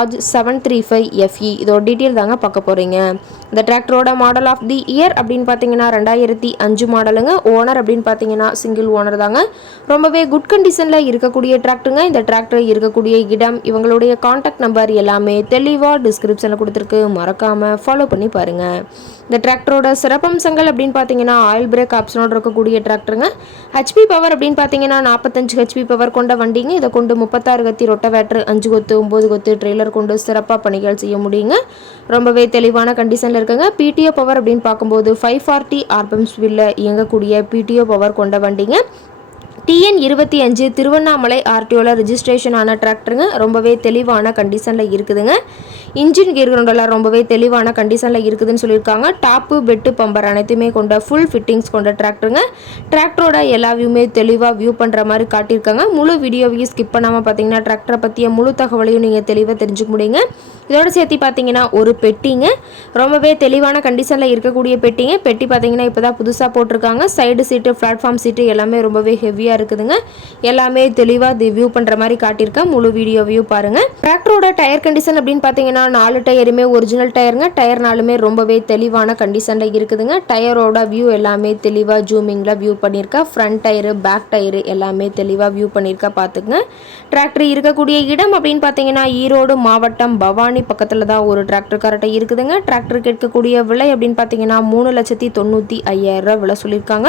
Swaraj seven three five F E detail தாங்க பார்க்க போகிறீங்க இந்த டிராக்டரோட மாடல் ஆஃப் தி இயர் அப்படின்னு பார்த்தீங்கன்னா ரெண்டாயிரத்தி அஞ்சு மாடலுங்க ஓனர் அப்படின்னு பார்த்தீங்கன்னா சிங்கிள் ஓனர் தாங்க. ரொம்பவே குட் கண்டிஷனில் இருக்கக்கூடிய டிராக்டருங்க இந்த டிராக்டர் இருக்கக்கூடிய இடம் இவங்களுடைய காண்டாக்ட் நம்பர் எல்லாமே தெளிவாக டிஸ்கிரிப்ஷனில் கொடுத்துருக்கு. மறக்காமல் ஃபாலோ பண்ணி பாருங்கள் இந்த டிராக்டரோட சிறப்பம்சங்கள் அப்படின்னு பார்த்தீங்கன்னா ஆயில் பிரேக் ஆப்ஷனோடு இருக்கக்கூடிய டிராக்டருங்க ஹெச்பி பவர் அப்படின்னு பார்த்தீங்கன்னா நாற்பத்தஞ்சு ஹெச்பி பவர் கொண்ட வண்டிங்க. இதை கொண்டு முப்பத்தாறு கத்தி ரொட்டவேட்டர் அஞ்சு கொத்து ஒம்பது கொத்து ட்ரெய்லர் கொண்டு சிறப்பாக பணிகள் செய்ய முடியுங்க. ரொம்பவே தெளிவான கண்டிஷனில் இருக்குங்க. பிடிஓ பவர் அப்படின்னு பார்க்கும்போது ஃபைவ் ஃபார்ட்டி ஆர்பிஎம் ஸ்பீடில் இயங்கக்கூடிய பிடிஓ பவர் கொண்ட வண்டிங்க. டிஎன் இருபத்தி அஞ்சு திருவண்ணாமலை ஆர்டிஓவில் ரிஜிஸ்ட்ரேஷன் ஆன டிராக்டருங்க ரொம்பவே தெளிவான கண்டிஷனில் இருக்குதுங்க. இன்ஜின் கீர் கிரவுண்டெல்லாம் ரொம்பவே தெளிவான கண்டிஷனில் இருக்குதுன்னு சொல்லியிருக்காங்க. டாப்பு பெட்டு பம்பர் அனைத்துமே கொண்ட ஃபுல் ஃபிட்டிங்ஸ் கொண்ட டிராக்டருங்க டிராக்டரோட எல்லா வியூமே தெளிவாக வியூ பண்ணுற மாதிரி காட்டியிருக்காங்க. முழு வீடியோவையும் ஸ்கிப் பண்ணாமல் பார்த்தீங்கன்னா டிராக்டரை பற்றிய முழு தகவலையும் நீங்கள் தெளிவாக தெரிஞ்சுக்க முடியுங்க. இதோட சேர்த்து பார்த்தீங்கன்னா ஒரு பெட்டிங்க. ரொம்பவே தெளிவான கண்டிஷனில் இருக்கக்கூடிய பெட்டிங்க. பெட்டி பார்த்தீங்கன்னா இப்போ தான் புதுசாக போட்டிருக்காங்க. சைடு சீட்டு பிளாட்ஃபார்ம் சீட்டு எல்லாமே ரொம்பவே ஹெவியாக இருக்குதுங்க. எல்லாமே தெளிவாக இது வியூ பண்ணுற மாதிரி காட்டியிருக்கேன். முழு வீடியோ வியூ பாருங்கள் டிராக்டரோட டயர் கண்டிஷன் அப்படின்னு பார்த்தீங்கன்னா நாலு டயருமே ஒரிஜினல் டயருங்க டயர் நாலுமே ரொம்பவே தெளிவான கண்டிஷனில் இருக்குதுங்க. டயரோட வியூ எல்லாமே தெளிவாக ஜூமிங்கில் வியூ பண்ணியிருக்கேன். ஃப்ரண்ட் டயரு பேக் டயரு எல்லாமே தெளிவாக வியூ பண்ணியிருக்கா பார்த்துக்குங்க டிராக்டர் இருக்கக்கூடிய இடம் அப்படின்னு பார்த்தீங்கன்னா ஈரோடு மாவட்டம் பவானி பக்கத்தில் தான் ஒரு டிராக்டர் கரெக்டாக இருக்குதுங்க. டிராக்டர் கேட்கக்கூடிய விலை அப்படின்னு பார்த்தீங்கன்னா மூணு லட்சத்தி தொண்ணூற்றி ஐயாயிரம் ரூபாய் விலை சொல்லியிருக்காங்க.